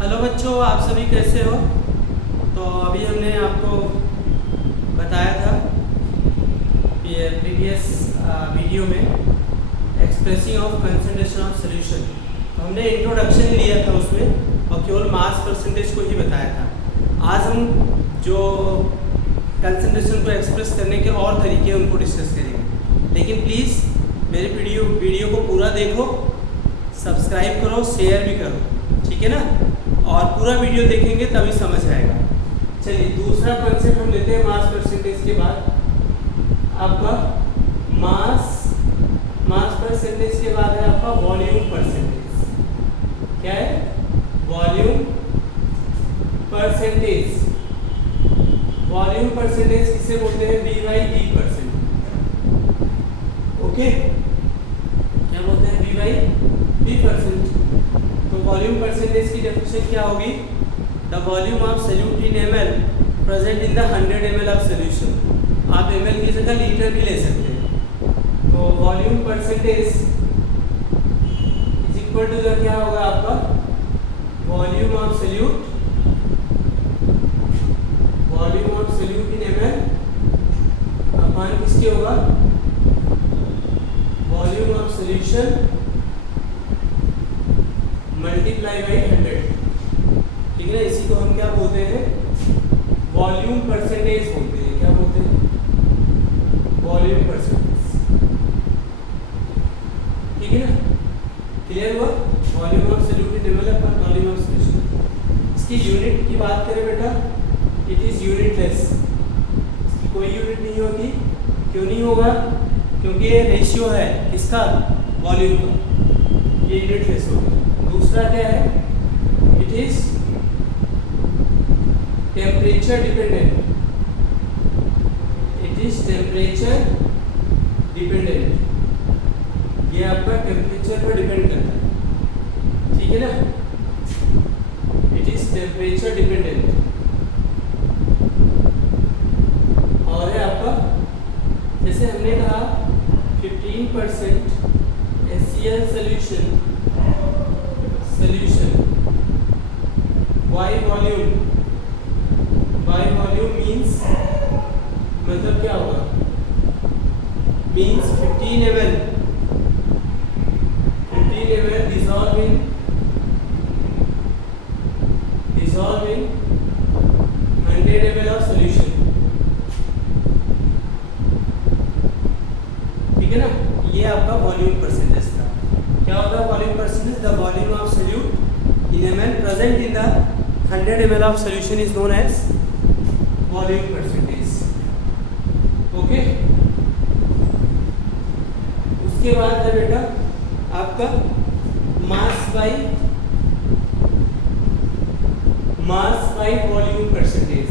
Hello बच्चों, आप सभी कैसे हो। तो अभी हमने आपको बताया था प्रीवियस वीडियो में expressing of concentration of solution. तो हमने इंट्रोडक्शन लिया था उसमें और केवल मास परसेंटेज को ही बताया था। आज हम जो कंसंट्रेशन को एक्सप्रेस करने के और तरीके उनको डिस्कस करेंगे, लेकिन प्लीज़ मेरे वीडियो को पूरा देखो, सब्सक्राइब करो, शेयर भी करो, ठीक है ना। और पूरा वीडियो देखेंगे तभी समझ आएगा। चलिए दूसरा कॉन्सेप्ट हम लेते हैं मास परसेंटेज के बाद। आपका मास परसेंटेज के बाद है आपका वॉल्यूम परसेंटेज। क्या है? Volume percentage. वॉल्यूम परसेंटेज किसे बोलते हैं? V/E%। ओके, क्या बोलते हैं? V/E%। तो वॉल्यूम परसेंटेज की डेफिनेशन क्या होगी? The volume of solute in ml present in the 100 ml of solution. आप ml की जगह लीटर भी ले सकते हैं। तो volume percentage is equal to the क्या होगा आपका? Volume of solute in ml upon किसके होगा? Volume of solution multiply by 100। ठीक है ना। इसी को हम क्या बोलते हैं? वॉल्यूम परसेंटेज बोलते हैं। क्या बोलते हैं? Volume percentage. ठीक है ना। क्लियर हुआ? Volume of solute in ml upon volume of solution. इसकी यूनिट की बात करें बेटा, इट इज यूनिटलेस। इसकी कोई यूनिट नहीं होगी। क्यों नहीं होगा? क्योंकि ये रेशियो है किसका? वॉल्यूम का। ये यूनिटलेस होगा। दूसरा क्या है? It is temperature dependent. It is temperature dependent. ये आपका टेम्परेचर पर डिपेंड करता है। ठीक है ना। It is temperature dependent. और है आपका, जैसे हमने कहा 15% HCl solution by volume means, मतलब क्या होगा? Means 15 ml dissolve in 100 ml of solution। ठीक है ना। ये आपका वॉल्यूम परसेंटेज था। क्या होगा volume percentage? The volume of solute in ml present in the 100 ml of solution is known as volume percentage। Okay. उसके बाद है बेटा आपका मास by volume percentage.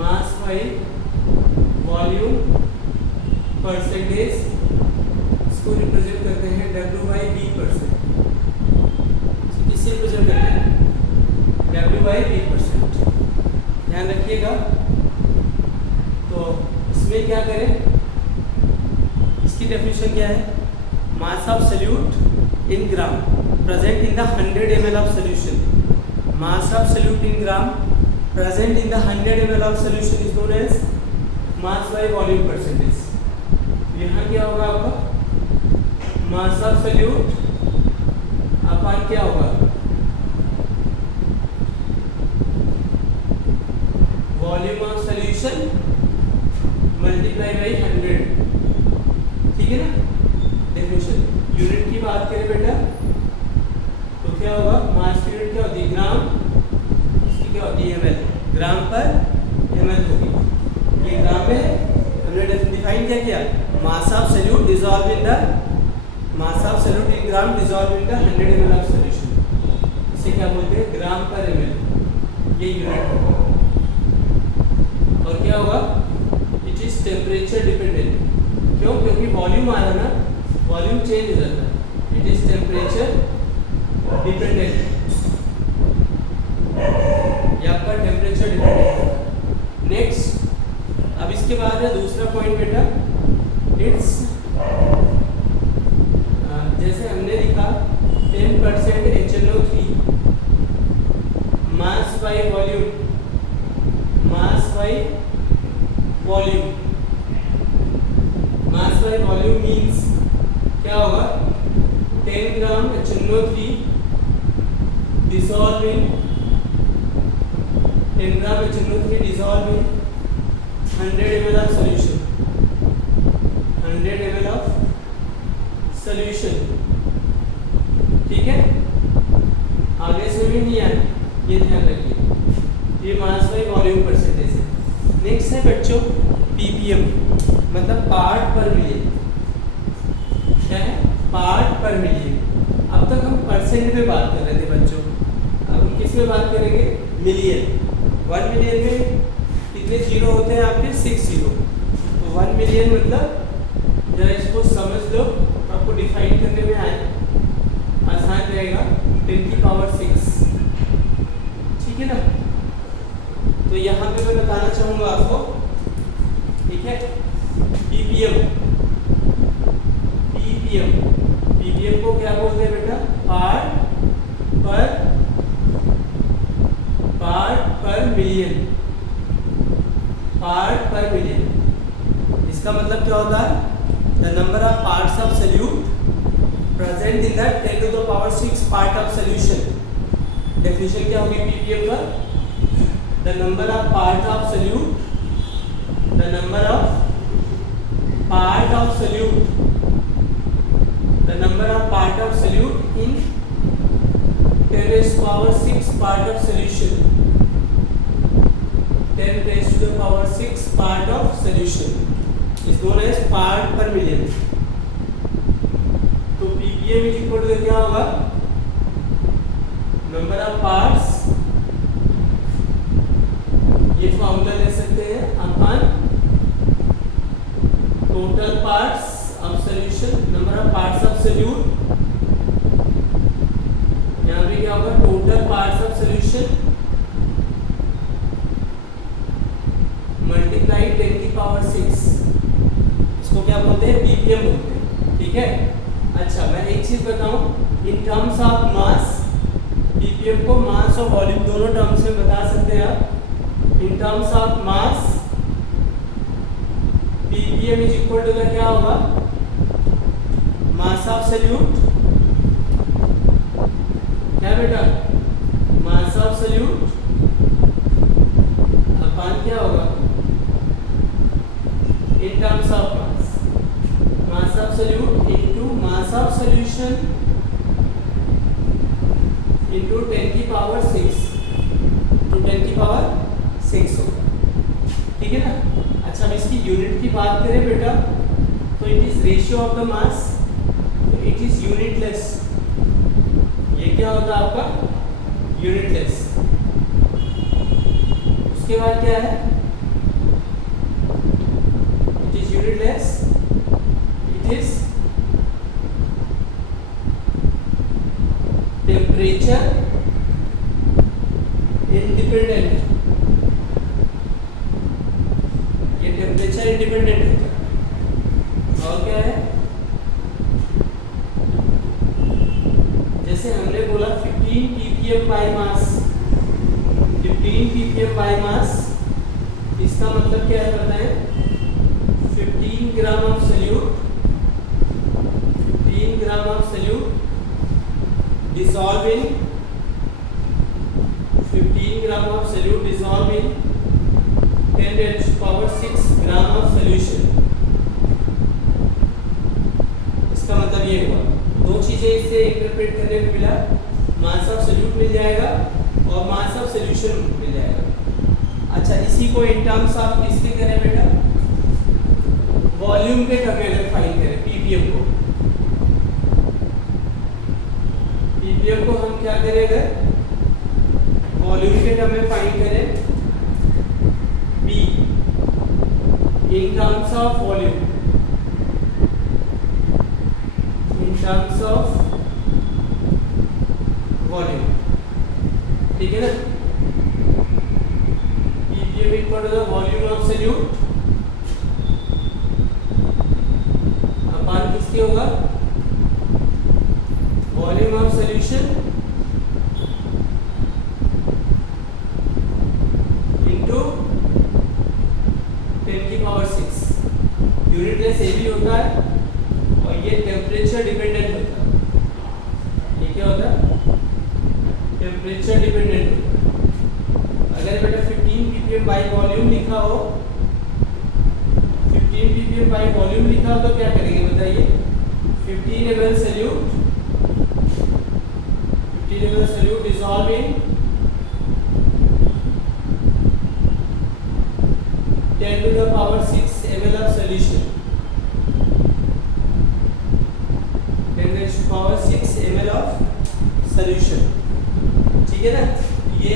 Mass by volume percentage, इसको रिप्रेजेंट करते हैं W/V%। किससे रिप्रेजेंट करते हैं? W/V%। ध्यान रखिएगा। तो इसमें क्या करें? इसकी डेफिनेशन क्या है? Mass of solute in gram present in the 100 ml of solution. Mass of solute in gram present in the 100 ml of solution is known as mass by volume percentage. यहाँ क्या होगा आपका? मास ऑफ सॉल्यूट अपॉन क्या होगा? Volume of solution multiply by 100। ठीक है ना। Definition unit की बात करें बेटा तो क्या होगा? मास की यूनिट क्या होती है? ग्राम। इसकी क्या होती है? ml। ग्राम पर ml होगी। ये ग्राम में हमने डिफाइन क्या किया? मास of solute dissolve in the gram dissolve in the 100 ml of solution. इसे क्या बोलते हैं? ग्राम पर ml। ये यूनिट होगा। और क्या होगा? It is temperature dependent. क्यों? क्योंकि वॉल्यूम आ रहा है ना, वॉल्यूम चेंज हो जाता है। It is temperature dependent. ये आपका टेम्परेचर डिपेंडेंट। नेक्स्ट, अब इसके बाद है दूसरा पॉइंट बेटा, इट्स जैसे हमने 10% HNO3 mass by volume mass by volume means क्या होगा 10 ग्राम HNO3 dissolve in 10 gram HNO3 dissolve in 100 ml of solution 100 ml of solution ठीक है आगे से भी नहीं आया ये ध्यान रखिए ये मास बाई वॉल्यूम परसेंटेज है। नेक्स्ट है बच्चों ppm मतलब पार्ट पर मिलियन क्या है पार्ट पर मिलियन। अब तक हम परसेंट में बात कर रहे थे बच्चों अब हम किस में बात करेंगे मिलियन। 1 मिलियन में कितने जीरो होते हैं आपके 6 जीरो तो 1 मिलियन मतलब जरा इसको समझ लो आपको डिफाइन करने में आए आसान रहेगा 10 की पावर 6 ठीक है ना। तो यहाँ पे मैं बताना चाहूँगा आपको ठीक है ppm को क्या बोलते हैं बेटा पार्ट पर मिलियन। इसका मतलब क्या होता है the number of parts of solute present in the 10 to the power 6 part of solution. Definition क्या होगी ppm का the number of part of solute the number of part of solute in 10 raised to the power 6 part of solution 10 raised to the power 6 part of solution is known as part per million। तो ppm is equal to क्या होगा number of parts ये formula ले सकते हैं अपन total parts of solution number of parts of solute यहाँ पे क्या होगा total parts of solution multiply 10 की पावर 6 इसको क्या बोलते हैं ppm बोलते हैं ठीक है। अच्छा मैं एक चीज बताऊं in terms of mass ppm को mass और वॉल्यूम दोनों टर्म्स में बता सकते हैं आप। in terms of mass ppm is equal to क्या होगा मास ऑफ सॉल्यूट क्या बेटा मास ऑफ सॉल्यूट अपन क्या होगा in terms of mass of solute into mass of solution into 10 की पावर 6 टू 10 की पावर 6 होगा ठीक है ना। अच्छा अब इसकी यूनिट की बात करें बेटा तो it is ratio of the mass तो इट इज यूनिटलेस। ये क्या होता है आपका यूनिटलेस। उसके बाद क्या है it is unitless it is temperature independent temperature independent होता है। और क्या है जैसे हमने बोला 15 ppm by mass 15 ppm by mass इसका मतलब क्या है पता है 15 gram of solute 15 gram of solute dissolve in 15 gram of solute dissolve in 10 raised to power 6 gram of solution. इसका मतलब ये हुआ दो चीजें इससे इंटरप्रेट करने को मिला मास ऑफ सॉल्यूट मिल जाएगा और मास ऑफ सॉल्यूशन मिल जाएगा। अच्छा इसी को इन टर्म्स ऑफ किसके करें बेटा वॉल्यूम के टर्म में फाइंड करें ppm को हम क्या करेंगे वॉल्यूम के टर्म में फाइंड करें b in terms of volume ठीक है ना। ppm equal to the volume of solute अपन किसके होगा volume volume of solution into 10 की पावर 6। यूनिटलेस ये भी होता है और ये टेम्परेचर डिपेंडेंट होता है। ये क्या होता है? टेम्परेचर डिपेंडेंट होता है। अगर बेटा 15 ppm बाई वॉल्यूम लिखा हो, 15 ppm बाई वॉल्यूम लिखा हो तो क्या करेंगे बताइए? 15 ml solute, 15 ml solute dissolve in 10 to the power 6 ml of solution, 10 raised to power 6 ml of solution। ठीक है ना? ये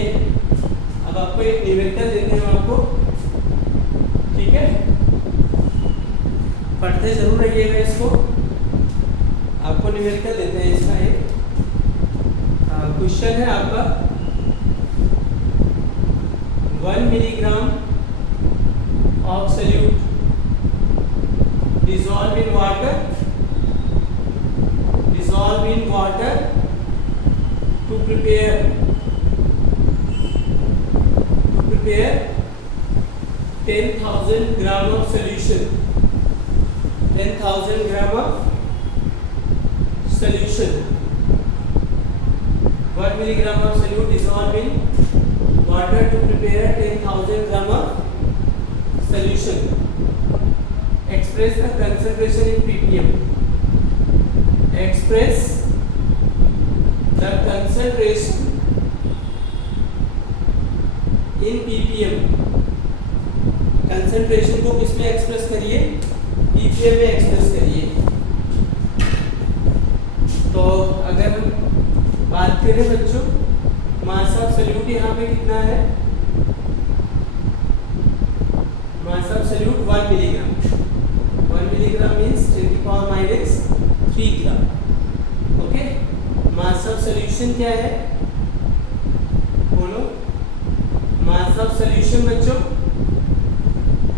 अब आपको एक न्यूमेरिकल देते हैं आपको, ठीक है? पढ़ते जरूर रहिएगा इसको। आपको न्यूमेरिकल देते हैं इसका एक क्वेश्चन है आपका 1 milligram of solute dissolve in water to prepare 10,000 gram of solution, 10,000 gram of solution। 1 milligram of solute dissolved in water to prepare 10,000 gram of solution। Express the concentration in ppm। Express the concentration in ppm। Concentration को किस में express करिए? ppm में express करिए। तो अगर हम बात करें बच्चों, मास ऑफ सॉल्यूट यहाँ पे कितना है? Mass of solute 1 milligram. 1 milligram means 10 की power minus 3 gram. Okay, mass of solution क्या है? बोलो। मास ऑफ सॉल्यूशन बच्चों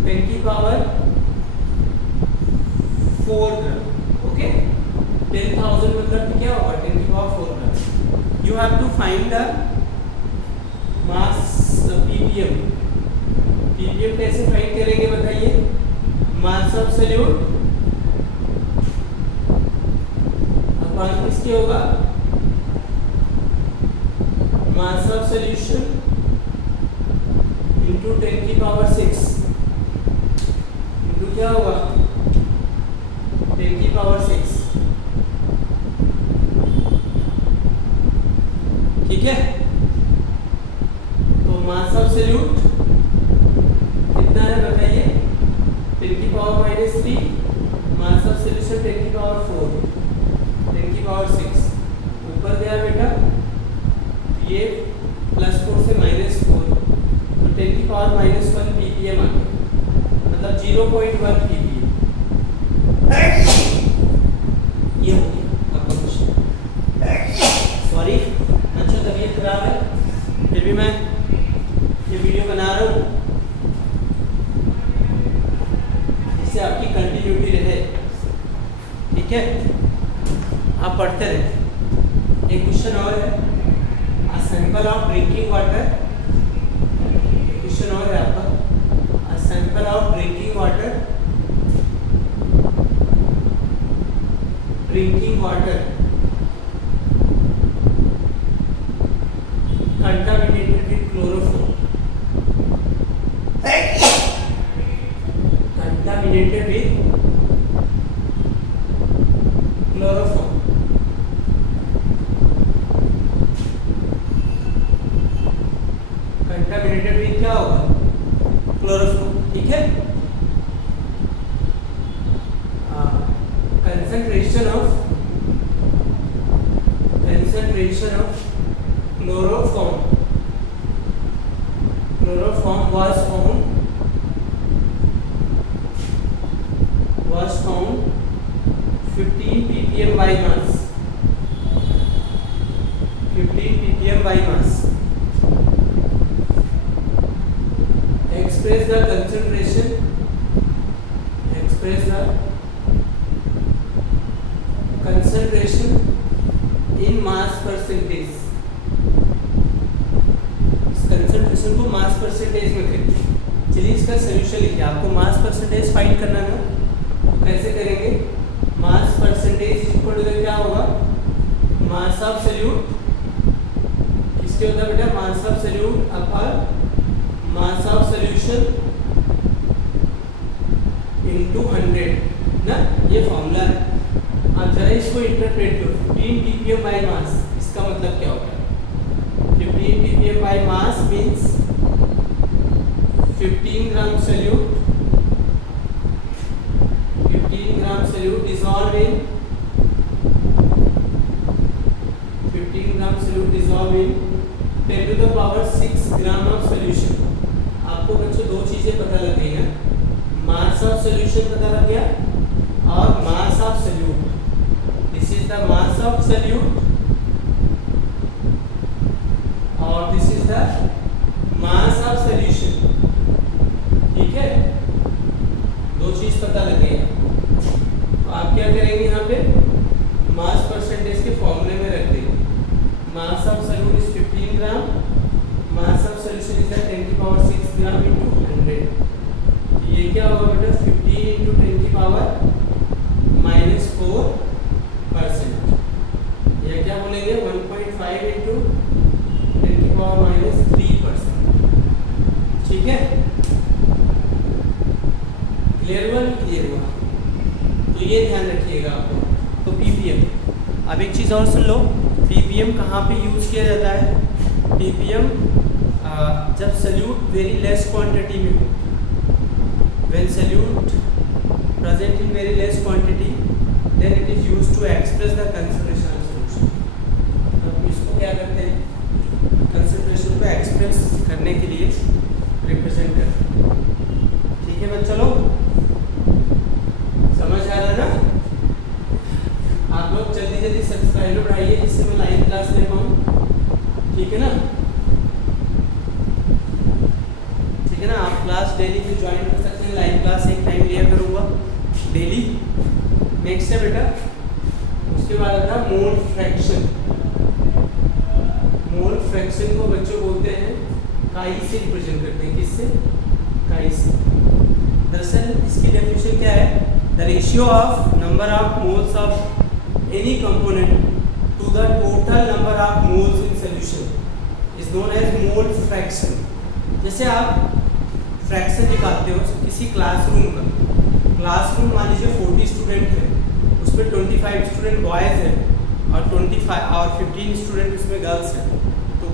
10 की पावर 4 ग्राम। ओके, 10,000 मतलब क्या होगा? 10 की power 4 gram. You have to find the mass ppm। ppm कैसे फाइंड करेंगे बताइए? मास ऑफ सॉल्यूट अपॉन किसके होगा? मास ऑफ सॉल्यूशन इंटू 10 की पावर 6 इंटू क्या होगा? 10 की पावर 6। ठीक है? तो मास ऑफ सॉल्यूट कितना है बताइए? 10 की power minus 3। Mass of solution 10 की पावर 4, 10 की पावर 6 ऊपर गया बेटा, ये +4 से -4 तो 10 की पावर -1 ppm आ गया, मतलब 0.1 ppm। ये हो गया आपका क्वेश्चन। सॉरी, अच्छा तबीयत खराब है, फिर भी मैं ये वीडियो बना रहा हूँ जिससे आपकी कंटिन्यूटी रहे। ठीक है, आप पढ़ते रहे। एक क्वेश्चन और है, a sample of drinking water. Question और है आपका, a sample of drinking water contaminated with chloroform, contaminated with chloroform। Contaminated with क्या होगा? क्लोरोफॉर्म। ठीक है, concentration of chloroform was found 15 ppm by mass, 15 ppm by mass। Express the concentration in mass percentage, concentration को mass percentage में कहते हैं। चलिए इसका सोल्यूशन लिखिए। आपको मास परसेंटेज फाइंड करना है ना, कैसे करेंगे? मास परसेंटेज इक्वल टू क्या होगा? मास ऑफ सॉल्यूट किसके होता है बेटा? मास of solute upon mass of solution into 100 ना, ये फॉर्मूला है। अब जरा इसको इंटरप्रेट करो। 15 ppm बाय मास, इसका मतलब क्या होगा? 15 ppm by mass means 15 gram solute, 15 gram solute dissolved in 15 gram solute dissolved in 10 to the power 6 gram of solution। आपको बच्चों दो चीजें पता लग गई ना, मास ऑफ सॉल्यूशन पता लग गया और mass of solute. This is the mass of solute और this is the mass of solution. ठीक है, दो चीज पता लग गई। तो आप क्या करेंगे? यहाँ पे मास परसेंटेज के फॉर्मूले में रख देंगे। मास of solute is 15 gram, mass of solution is 10 की पावर 6 ग्राम इनटू 100। तो ये क्या होगा बेटा? 15 इंटू 10 की पावर -4%। ये क्या बोलेंगे? 1.5 इंटू 10 की पावर -3%। ठीक है, क्लियर हुआ? क्लियर हुआ? तो ये ध्यान रखिएगा आपको। तो ppm, अब एक चीज़ और सुन लो, ppm कहाँ पे यूज़ किया जाता है? ppm जब सॉल्यूट वेरी लेस क्वांटिटी में हो, when solute present in very less quantity then it is used to express the concentration of solution। तो इसको क्या करते हैं? कंसंट्रेशन को एक्सप्रेस करने के लिए रिप्रेजेंट करते हैं। ठीक है बच्चा लोग, समझ आ रहा ना? आप लोग जल्दी जल्दी सब्सक्राइबर बढ़ाइए जिससे मैं लाइव क्लास ले पाऊँ। ठीक है ना? ठीक है ना? आप क्लास डेली भी ज्वाइन कर सकते हैं। लाइव क्लास एक टाइम लिया करूँगा डेली। नेक्स्ट है बेटा, उसके बाद आता है मोल फ्रैक्शन। मोल फ्रैक्शन को बच्चों बोलते हैं काई से रिप्रेजेंट करते हैं। किससे? काई से। दरअसल इसकी डेफिनेशन क्या है? The ratio of number of moles of any component to the total number of moles in solution is known as mole fraction. जैसे आप फ्रैक्शन निकालते हो किसी क्लासरूम का, क्लासरूम मान लीजिए 40 स्टूडेंट है, उसमें 25 स्टूडेंट बॉयज़ हैं और 25 और 15 स्टूडेंट उसमें गर्ल्स हैं। तो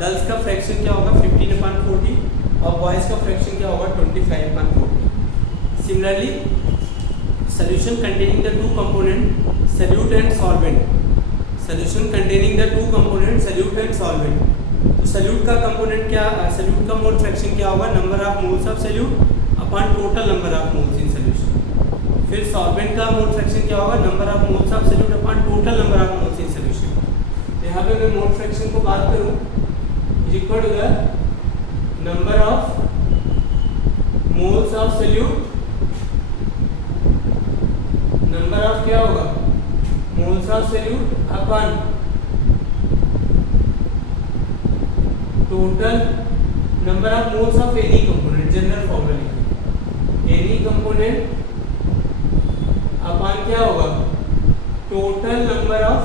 गर्ल्स का फ्रैक्शन क्या होगा? 15/40 और बॉयज़ का फ्रैक्शन क्या होगा? 25/40। Similarly solution containing the two component solute and solvent, solution containing the two component solute and solvent। तो सल्यूट का कंपोनेंट क्या, सल्यूट का मोल फ्रैक्शन क्या होगा? Number of moles of solute upon total number of moles in solution. फिर solvent का mole fraction क्या होगा? Number of moles of solute upon total number of moles in solution. यहाँ पे मैं मोल फ्रैक्शन को बात करूँ, equal to the number of moles of solute, number of क्या होगा? Moles of solute upon total number of moles of any component. General formula, any component upon क्या होगा? Total number of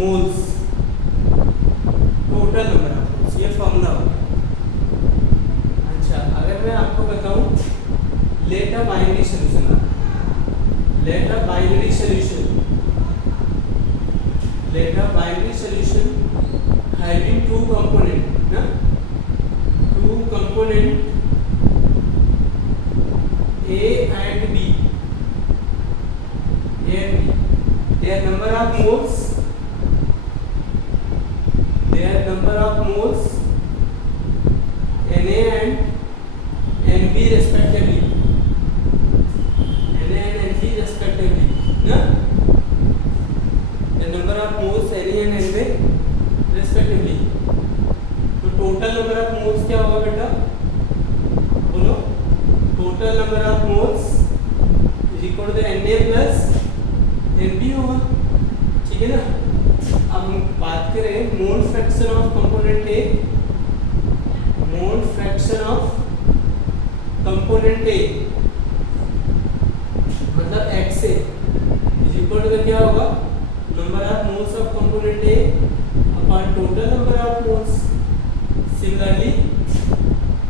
moles, total number of moles, ये formula होगा। अच्छा, अगर मैं आपको बताऊं let a binary solution, let a binary solution, let a binary solution having two component ना, two component A and B, A and B, their number of moles, their number of moles Na and Nb respectively, Na and Nb respectively ना, the number of moles Na and Nb respectively. तो total number of moles क्या होगा बेटा? बोलो, total number of moles is equal to Na plus Nb होगा। ठीक है ना। अब हम बात करें mole fraction of component A, mole fraction of component A मतलब x A is equal to क्या होगा, number of moles of component A upon total number of moles. Similarly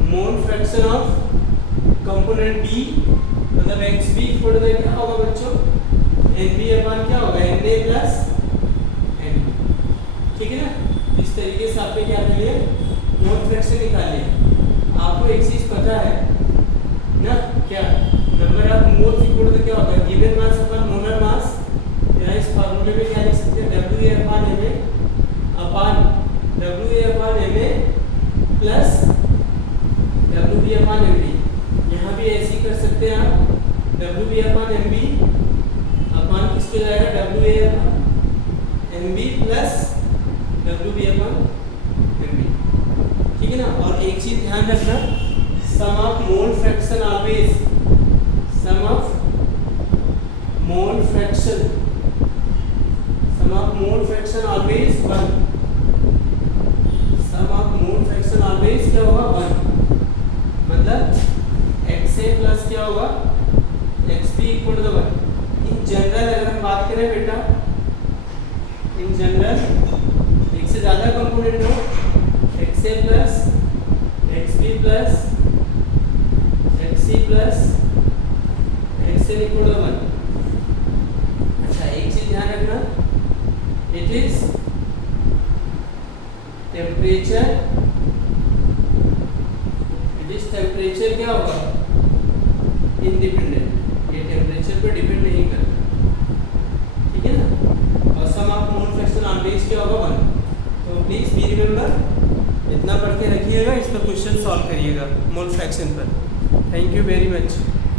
mole fraction of component B मतलब x B equal to क्या होगा बच्चों, N B upon क्या होगा, N A plus N B. ठीक है ना। इस तरीके से आपने क्या किया, मोल फ्रैक्शन निकालिए। आपको एक चीज पता है ना, क्या number of moles equal to क्या होगा, given mass upon molar mass. या इस फार्मूले में क्या लिख सकते हैं, W A upon M A upon W A upon M A plus W B upon M B. यहाँ भी ऐसे ही कर सकते हैं आप, W B upon M B upon किसको जाएगा, W A upon M B plus W B upon M B. ठीक है ना। और एक चीज ध्यान रखना, sum of mole fraction always, sum of mole fraction, sum of mole fraction always 1, sum of mole fraction always क्या होगा 1। मतलब x a प्लस क्या होगा, x b equal to 1। In general अगर हम बात करें बेटा, इन जनरल एक से ज्यादा कंपोनेंट हो, x a plus x b plus x c plus x n equal to 1। अच्छा एक चीज ध्यान रखना, it is temperature, it is temperature क्या होगा, इंडिपेंडेंट, ये टेम्परेचर पे डिपेंड नहीं करता। ठीक है ना। और सम ऑफ मोल फ्रैक्शन ऑलवेज क्या होगा 1। तो प्लीज बी रिमेंबर, इतना पढ़ के रखिएगा, इस पर क्वेश्चन सॉल्व करिएगा मोल फ्रैक्शन पर। Thank you very much.